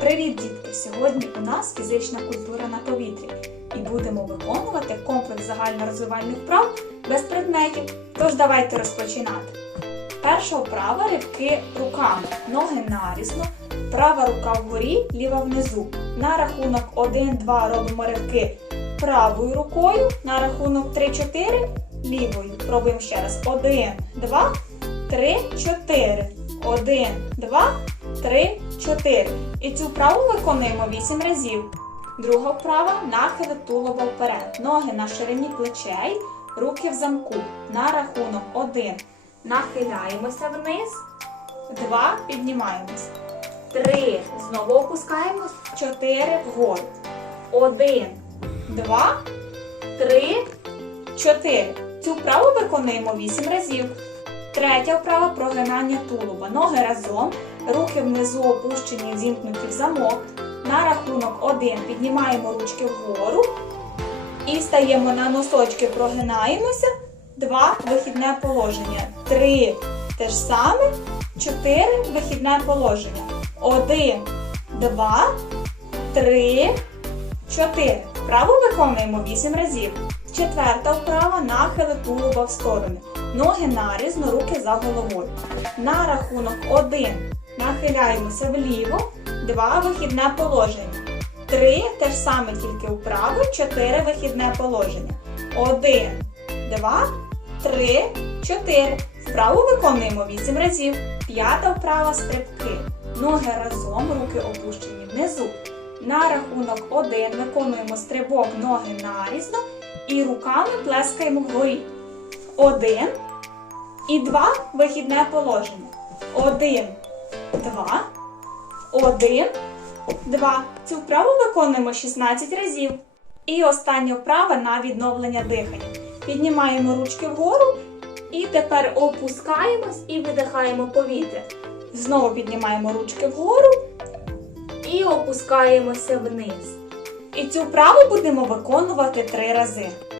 Привіт, дітки! Сьогодні у нас фізична культура на повітрі і будемо виконувати комплекс загальнорозвивальних вправ без предметів. Тож давайте розпочинати. Перша вправа ривки руками, ноги нарізно, права рука вгорі, ліва внизу. На рахунок 1-2 робимо ривки правою рукою, на рахунок 3-4 лівою. Пробуємо ще раз. 1, 2, 3, 4. 1, 2, 3, 4. І цю вправу виконуємо 8 разів. Друга вправа нахили тулоба вперед. Ноги на ширині плечей, руки в замку. На рахунок 1. Нахиляємося вниз. 2. Піднімаємося. 3. Знову опускаємось. 4 вгору. 1, 2, 3, 4. Цю вправу виконуємо 8 разів. Третя вправа прогинання тулуба. Ноги разом, руки внизу опущені, зімкнуті в замок. На рахунок 1 піднімаємо ручки вгору і стаємо на носочки, прогинаємося. 2 вихідне положення. 3 те ж саме. 4 вихідне положення. 1, 2, 3, 4. Вправу виконуємо 8 разів. Четверта вправа нахили тулуба в сторони. Ноги нарізно, руки за головою. На рахунок 1 нахиляємося вліво, 2 вихідне положення. 3 те ж саме тільки вправо, 4 вихідне положення. 1, 2, 3, 4. Вправу виконуємо 8 разів. П'ята вправа стрибки. Ноги разом, руки опущені внизу. На рахунок 1 виконуємо стрибок ноги нарізно і руками плескаємо вгорі. 1 і 2 вихідне положення. 1, 2, 1, 2. Цю вправу виконуємо 16 разів. І остання вправа на відновлення дихання. Піднімаємо ручки вгору і тепер опускаємось і видихаємо повітря. Знову піднімаємо ручки вгору і опускаємося вниз. І цю вправу будемо виконувати три рази.